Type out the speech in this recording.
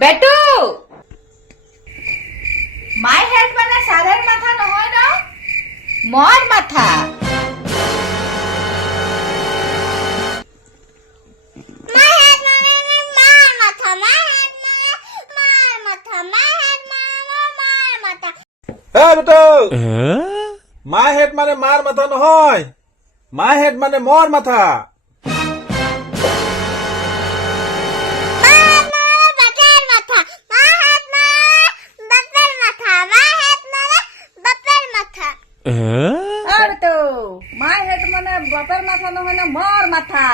বেটু my head মানে সারের মাথা নহয় ন মর মাথা বেটো মাই হেড মানে মার মাথা নহয় মাই হেড মানে মর মাথা বেটু মাই হেড মানে বাপের মাথা নহয় না মর মাথা